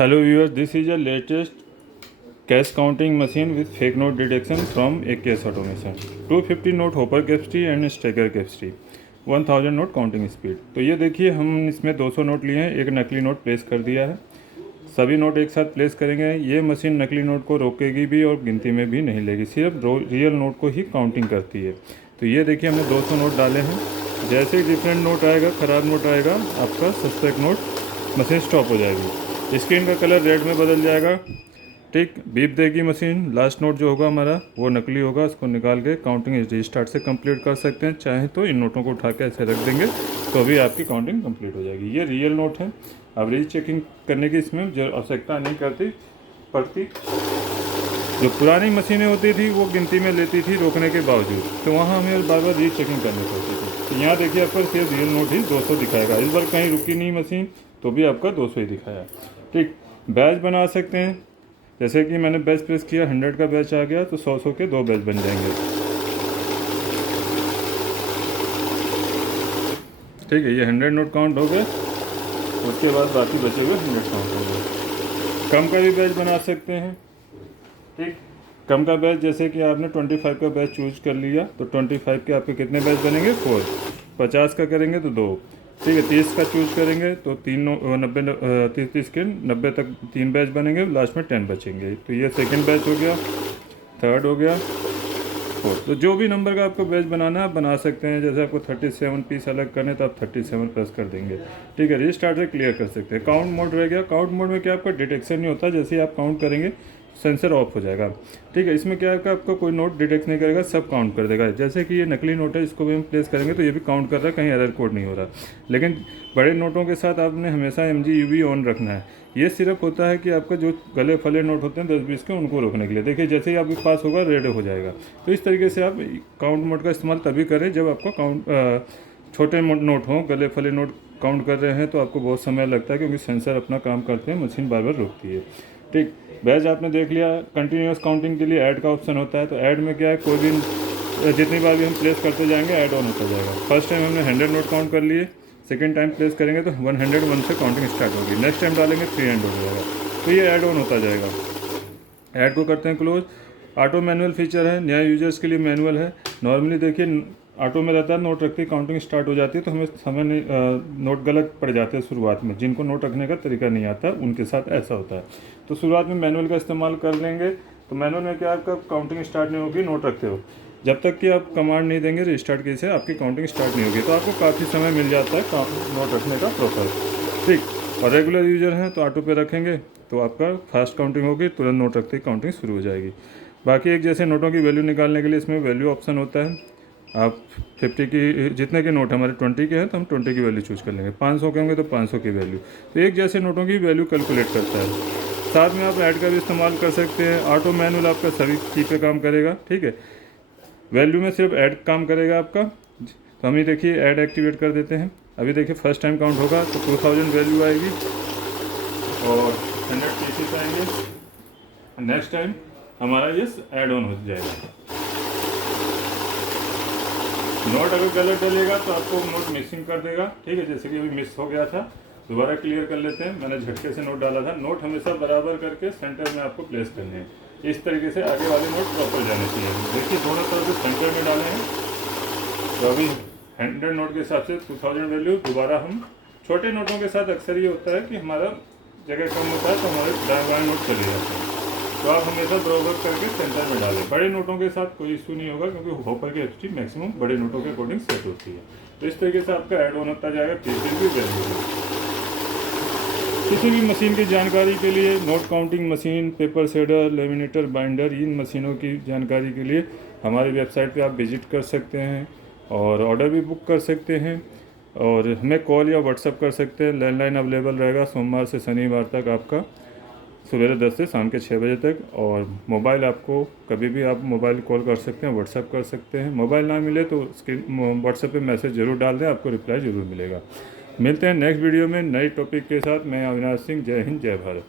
Hello viewers, this is the latest cash counting machine with fake note detection from AKS Automation. 250 note hopper capacity and Strecker capacity, 1000 note counting speed. तो ये देखिए, हम इसमें 200 note लिए हैं, एक नकली नोट प्लेस कर दिया है। सभी नोट एक साथ प्लेस करेंगे। ये मशीन नकली नोट को रोकेगी भी और गिनती में भी नहीं लेगी, सिर्फ रियल नोट को ही काउंटिंग करती है। तो ये देखिए, हमने 200 नोट डाले हैं। जैसे ही डिफरेंट नोट आएगा, ख़राब नोट आएगा, आपका सस्पेक्ट नोट मशीन स्टॉप हो जाएगी। स्क्रीन का कलर रेड में बदल जाएगा। ठीक, बीप देगी मशीन। लास्ट नोट जो होगा हमारा वो नकली होगा, उसको निकाल के काउंटिंग रीस्टार्ट से कंप्लीट कर सकते हैं। चाहे तो इन नोटों को उठा के ऐसे रख देंगे तो भी आपकी काउंटिंग कंप्लीट हो जाएगी। ये रियल नोट है, अब रीचेकिंग करने की इसमें आवश्यकता नहीं पड़ती। जो पुरानी मशीनें होती थी वो गिनती में लेती थी रोकने के बावजूद, तो वहाँ हमें बार बार रीचेकिंग करनी पड़ती थी। तो यहाँ देखिए, आपका सिर्फ रियल नोट ही 200 दिखाएगा। इस बार कहीं रुकी नहीं मशीन, तो भी आपका 200 ही दिखाया। ठीक, बैच बना सकते हैं। जैसे कि मैंने बैच प्रेस किया, 100 का बैच आ गया, तो 100 के 2 बैच बन जाएंगे। ठीक है, ये 100 नोट काउंट हो गए, उसके बाद बाकी बचे हुए 100 काउंट हो गए। कम का भी बैच बना सकते हैं। ठीक, कम का बैच जैसे कि आपने 25 का बैच चूज कर लिया, तो 25 के आपके कितने बैच बनेंगे? 4। 50 का करेंगे तो 2। ठीक है, 30 का चूज करेंगे तो 30 के 90 तक 3 बैच बनेंगे, लास्ट में 10 बचेंगे। तो ये सेकंड बैच हो गया, थर्ड हो गया, फोर्थ। तो जो भी नंबर का आपको बैच बनाना है आप बना सकते हैं। जैसे आपको 37 पीस अलग करने, तो आप 37 प्लस कर देंगे। ठीक है, रीस्टार्ट से क्लियर कर सकते हैं। काउंट मोड रह गया। काउंट मोड में क्या आपका डिटेक्शन नहीं होता, जैसे ही आप काउंट करेंगे सेंसर ऑफ हो जाएगा। ठीक है, इसमें क्या है, आपका कोई नोट डिटेक्ट नहीं करेगा, सब काउंट कर देगा। जैसे कि ये नकली नोट है, इसको भी हम प्लेस करेंगे तो ये भी काउंट कर रहा है, कहीं एरर कोड नहीं हो रहा। लेकिन बड़े नोटों के साथ आपने हमेशा MGUV ऑन रखना है। ये सिर्फ होता है कि आपका जो गले फले नोट होते हैं 10-20 के, उनको रोकने के लिए। देखिए, जैसे ही आपके पास होगा रेड हो जाएगा। तो इस तरीके से आप काउंट मोड का इस्तेमाल तभी करें जब आपका छोटे नोट हों, गले फले नोट काउंट कर रहे हैं, तो आपको बहुत समय लगता है, क्योंकि सेंसर अपना काम करते हैं, मशीन बार बार रोकती है। ठीक, बैच आपने देख लिया। कंटिन्यूस काउंटिंग के लिए ऐड का ऑप्शन होता है। तो ऐड में क्या है, कोई भी जितनी बार भी हम प्लेस करते जाएंगे ऐड ऑन होता जाएगा। फर्स्ट टाइम हमने 100 नोट काउंट कर लिए, सेकेंड टाइम प्लेस करेंगे तो 101 से काउंटिंग स्टार्ट होगी। नेक्स्ट टाइम डालेंगे 300 हो जाएगा। तो ये ऐड ऑन होता जाएगा। ऐड को करते हैं क्लोज। ऑटो मैनुअल फीचर है, नया यूजर्स के लिए मैनुअल है। नॉर्मली देखिए, ऑटो में रहता है, नोट रखते ही काउंटिंग स्टार्ट हो जाती है, तो हमें नहीं, नोट गलत पड़ जाते हैं शुरुआत में। जिनको नोट रखने का तरीका नहीं आता उनके साथ ऐसा होता है। तो शुरुआत में मैनुअल का इस्तेमाल कर लेंगे। तो मैनुअल में क्या, आपका काउंटिंग स्टार्ट नहीं होगी नोट रखते हो, जब तक कि आप कमांड नहीं देंगे रिस्टार्ट की से आपकी काउंटिंग स्टार्ट नहीं होगी। तो आपको काफ़ी समय मिल जाता है नोट रखने का प्रोसेस। ठीक, और रेगुलर यूजर हैं तो ऑटो पे रखेंगे तो आपका फास्ट काउंटिंग होगी, तुरंत नोट रखते ही काउंटिंग शुरू हो जाएगी। बाकी एक जैसे नोटों की वैल्यू निकालने के लिए इसमें वैल्यू ऑप्शन होता है। आप 50 की जितने के नोट हमारे 20 के हैं तो हम 20 की वैल्यू चूज कर लेंगे। 500 के होंगे तो 500 की वैल्यू। तो एक जैसे नोटों की वैल्यू कैलकुलेट करता है। साथ में आप ऐड का भी इस्तेमाल कर सकते हैं। ऑटो मैनुअल आपका सभी की पे काम करेगा। ठीक है, वैल्यू में सिर्फ ऐड काम करेगा आपका। तो हम ये देखिए ऐड एक्टिवेट कर देते हैं। अभी देखिए, फर्स्ट टाइम काउंट होगा तो 2000 वैल्यू आएगी और 100 पीसेस आएंगे। नेक्स्ट टाइम हमारा ये ऐड ऑन हो जाएगा। नोट अगर गलत डलेगा तो आपको नोट मिसिंग कर देगा। ठीक है, जैसे कि अभी मिस हो गया था, दोबारा क्लियर कर लेते हैं। मैंने झटके से नोट डाला था। नोट हमेशा बराबर करके सेंटर में आपको प्लेस करने हैं। इस तरीके से आगे वाले नोट प्रॉपर जाने चाहिए। देखिए, दोनों तरफ से सेंटर में डाले हैं। तो अभी 100 नोट के हिसाब से 2000 वैल्यू। दोबारा हम छोटे नोटों के साथ अक्सर ये होता है कि हमारा जगह कम होता है, तो हमारे दाएँ बाएँ नोट चले जाते हैं। तो आप हमेशा बराबर करके सेंटर में डालें। बड़े नोटों के साथ कोई इशू नहीं होगा, क्योंकि हॉपर की एफटी मैक्सिमम बड़े नोटों के अकॉर्डिंग सेट होती है। तो इस तरीके से आपका ऐड ऑन होता जाएगा। भी वैल्यू किसी भी मशीन की जानकारी के लिए, note counting machine, paper shredder, laminator, binder, इन मशीनों की जानकारी के लिए हमारी वेबसाइट पे आप विजिट कर सकते हैं और ऑर्डर भी बुक कर सकते हैं। और हमें कॉल या व्हाट्सअप कर सकते हैं। लैंडलाइन अवेलेबल रहेगा सोमवार से शनिवार तक आपका, सुबह 10 से शाम के 6 बजे तक। और मोबाइल आपको कभी भी आप मोबाइल कॉल कर सकते हैं, व्हाट्सअप कर सकते हैं। मोबाइल ना मिले तो व्हाट्सएप पे मैसेज ज़रूर डाल दें, आपको रिप्लाई ज़रूर मिलेगा। मिलते हैं नेक्स्ट वीडियो में नई टॉपिक के साथ। मैं अविनाश सिंह। जय हिंद, जय भारत।